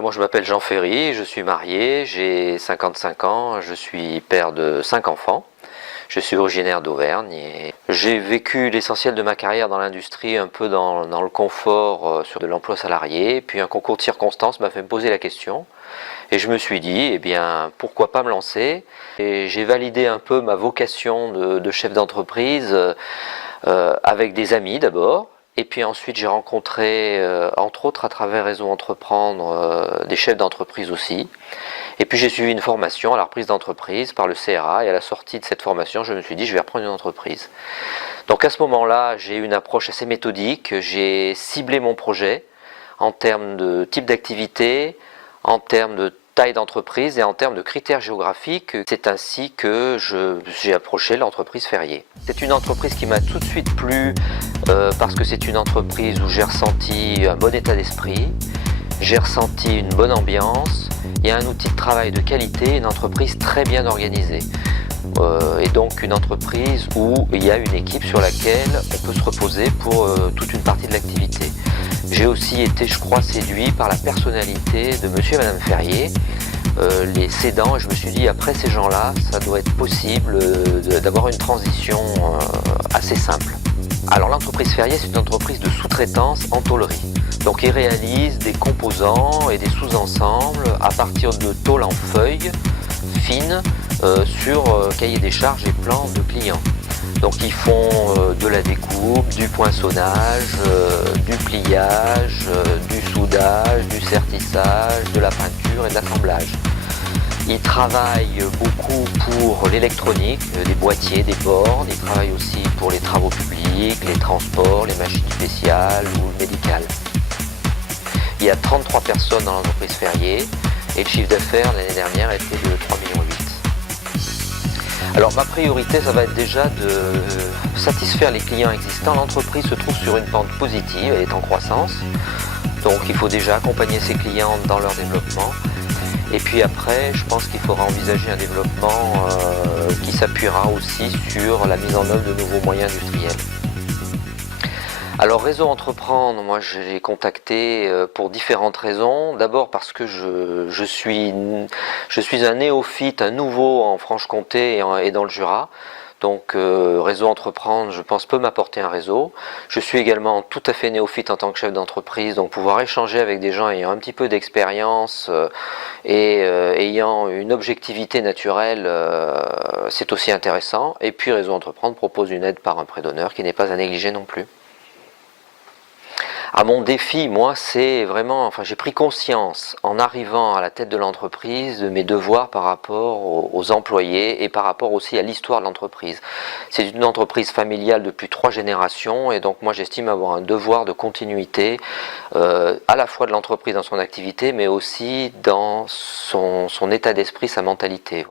Moi je m'appelle Jean Ferry, je suis marié, j'ai 55 ans, je suis père de 5 enfants. Je suis originaire d'Auvergne et j'ai vécu l'essentiel de ma carrière dans l'industrie, un peu dans le confort sur de l'emploi salarié. Puis un concours de circonstances m'a fait me poser la question et je me suis dit, eh bien, pourquoi pas me lancer? Et j'ai validé un peu ma vocation de chef d'entreprise avec des amis d'abord. Et puis ensuite j'ai rencontré, entre autres à travers Réseau Entreprendre, des chefs d'entreprise aussi. Et puis j'ai suivi une formation à la reprise d'entreprise par le CRA et à la sortie de cette formation je me suis dit je vais reprendre une entreprise. Donc à ce moment-là j'ai eu une approche assez méthodique, j'ai ciblé mon projet en termes de type d'activité, en termes de taille d'entreprise et en termes de critères géographiques. C'est ainsi que j'ai approché l'entreprise Ferrier. C'est une entreprise qui m'a tout de suite plu parce que c'est une entreprise où j'ai ressenti un bon état d'esprit, j'ai ressenti une bonne ambiance, il y a un outil de travail de qualité, une entreprise très bien organisée. Et donc une entreprise où il y a une équipe sur laquelle on peut se reposer pour toute une partie de l'activité. J'ai aussi été, je crois, séduit par la personnalité de monsieur et madame Ferrier, les cédants, et je me suis dit après ces gens-là, ça doit être possible d'avoir une transition assez simple. Alors l'entreprise Ferrier, c'est une entreprise de sous-traitance en tôlerie. Donc ils réalisent des composants et des sous-ensembles à partir de tôles en feuilles fines sur cahier des charges et plans de clients. Donc ils font de la découpe, du poinçonnage, du pliage, du soudage, du sertissage, de la peinture et de l'assemblage. Ils travaillent beaucoup pour l'électronique, des boîtiers, des bornes. Ils travaillent aussi pour les travaux publics, les transports, les machines spéciales ou médicales. Il y a 33 personnes dans l'entreprise Ferrier et le chiffre d'affaires l'année dernière était de 3,8 millions. Alors ma priorité, ça va être déjà de satisfaire les clients existants. L'entreprise se trouve sur une pente positive, elle est en croissance. Donc il faut déjà accompagner ses clients dans leur développement. Et puis après, je pense qu'il faudra envisager un développement qui s'appuiera aussi sur la mise en œuvre de nouveaux moyens industriels. Alors Réseau Entreprendre, moi j'ai contacté pour différentes raisons. D'abord parce que je suis un néophyte, un nouveau en Franche-Comté et dans le Jura. Donc Réseau Entreprendre, je pense, peut m'apporter un réseau. Je suis également tout à fait néophyte en tant que chef d'entreprise, donc pouvoir échanger avec des gens ayant un petit peu d'expérience et ayant une objectivité naturelle, c'est aussi intéressant. Et puis Réseau Entreprendre propose une aide par un prêt d'honneur qui n'est pas à négliger non plus. Mon défi, moi, c'est vraiment, j'ai pris conscience en arrivant à la tête de l'entreprise de mes devoirs par rapport aux employés et par rapport aussi à l'histoire de l'entreprise. C'est une entreprise familiale depuis 3 générations et donc moi j'estime avoir un devoir de continuité à la fois de l'entreprise dans son activité mais aussi dans son état d'esprit, sa mentalité.